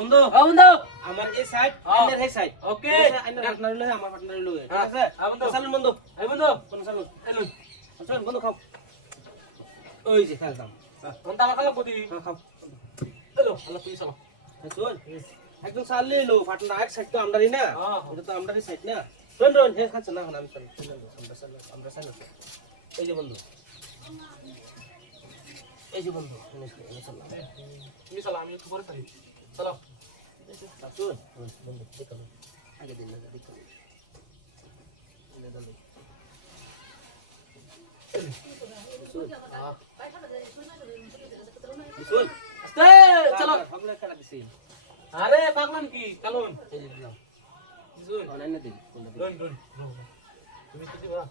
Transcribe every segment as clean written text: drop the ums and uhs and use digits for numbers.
বন্ধু বন্ধু আমার এই সাইড আইনার এই সাইড ওকে আইনার পার্টনার লই আমার পার্টনার লই ঠিক আছে বন্ধু চালুন বন্ধু এই বন্ধু কোন চালুন এলুন চলুন বন্ধু খাও ওই যে খেলতাম বন্ধু আমার কাছে গদি খাও এলো আল্লাহ তুই চলো চল একদম চাললে লো পার্টনার এক সাইড তো আমরারই না হ্যাঁ এটা তো আমরারই সাইড না রন রন হে খাচ্ছে না এখন আমি চল আমরা চালু এই যে বন্ধু এই যে বন্ধু তুমি চলো আমি একটু পরে চালি চলো চল বন্ধু দেখো আগে দিন না দেখো চলো আরে পাগলাম কি কালুন তুমি তো দিবা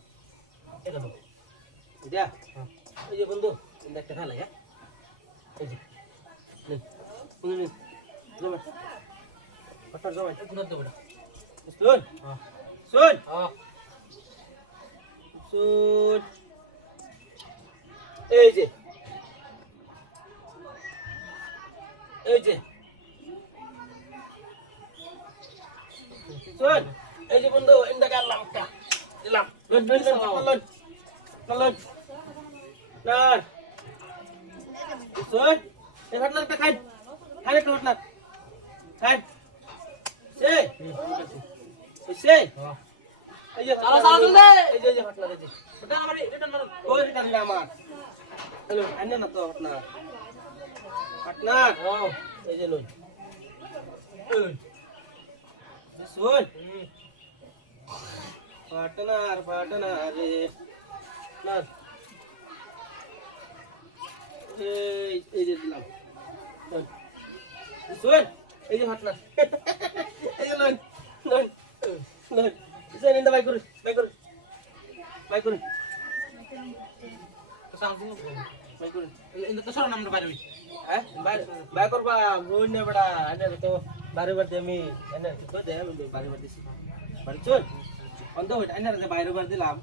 এটা দাও এই যে বন্ধু একটা খেলা এই যে জমাই গুণা দেবো শোন শোন হ্যাঁ শোন এই যে এই যে শোন এই যে বন্ধু ইন্দা গেলাম একটা দিলাম লন না শোন এই ঘটনাটা খাই খাই একটা ঘটনা খাই সে সে এই যে চলো চলো চলো এই যে ঘটনা এই যে এটা আমার রিটার্ন মারো ওই রিটার্ন না আমার হ্যালো আনে না তো ঘটনা ঘটনা ও এই যে লই এই শোন ঘটনা রে না এই যে দিলাম শোন এই যে ঘটনা এই যে লই লই লই শোন ইন্দা বাই করুন তো সামনে বাই করুন ইন্দা তো সরো নাম বাইরে হ্যাঁ বাই করবা ভুল না বড়া আনে তো বারে বারে আমি এনে তো দে আমি বারে বারে দিছি বারে চল অন্ত হইট আনে রে বাইরে বারে দিলাম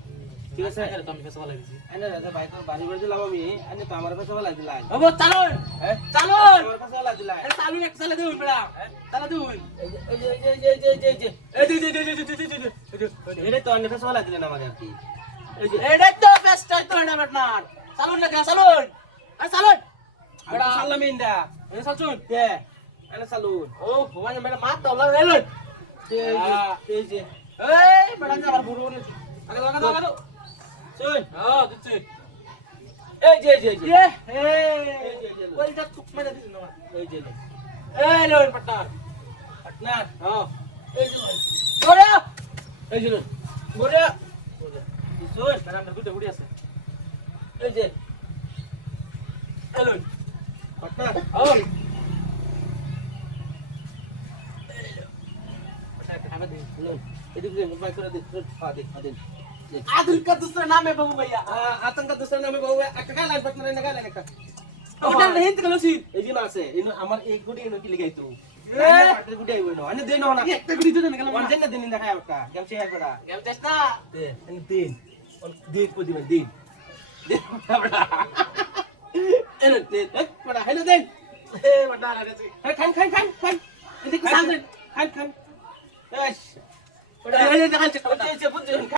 ঠিক আছে আরে তো আমি ফেসা লাগিয়েছি আনে রে বাইরে বারে বারে দিলাম আমি আনে তো আমার কাছে বলা দিলাম বাবু চালো হ্যাঁ চালো আমার কাছে বলা দিলাম আরে চালু এক চালা দেউন বড়া চালা দেউন এটা তো আনে কাছে বলা দিলেন আমার আর কি এটা তো বেস্ট তো না আপনার চালুন না চালুন আরে চালুন বড়া সালাম ইন্দা এই চালুন তে আনে সালুন ও ভগবান মেরা মাত তো লাগলেন এই যে এই বড়া আবার বুড়ো নে আগে লাগা দাও শুন হ্যাঁ দিচ্ছি এই যে ওইটা টুক মেরে দিছ না এই যে এই লোন পাটনার পার্টনার হ্যাঁ এই যে ওরে এই যে ওরে শুন তার আমরা দুটো বুড়ি আছে এই যে এই লোন পার্টনার হ্যাঁ ওটা খাবে দিন শুনুন এদিকে বাই করে দিন দিন आदिल का दूसरा नाम है बाबू भैया আতঙ্ক দুসরা নামে বাবু একটা কাল আর পার্টনার না কাল একটা ওটা नहीं तो सी এই যে আছে ইনো আমার এই গুডি ইনো কি লাগাইতো এ পার্টনার গুডি আইবো না আনে দেন না একটা গুড়ি তো না ওয়ান জেন দিন দেখায় ওটা কেম সে পড়া গেল চেষ্টা দে আনে দিন ওন দিন কো দিবেন দিন দিন পড়া এনে দিন পড়া হেলো দেন ए बड़ा लगे सी খান এদিকে খান এস ए ये देखा ওই যে বুঝছেন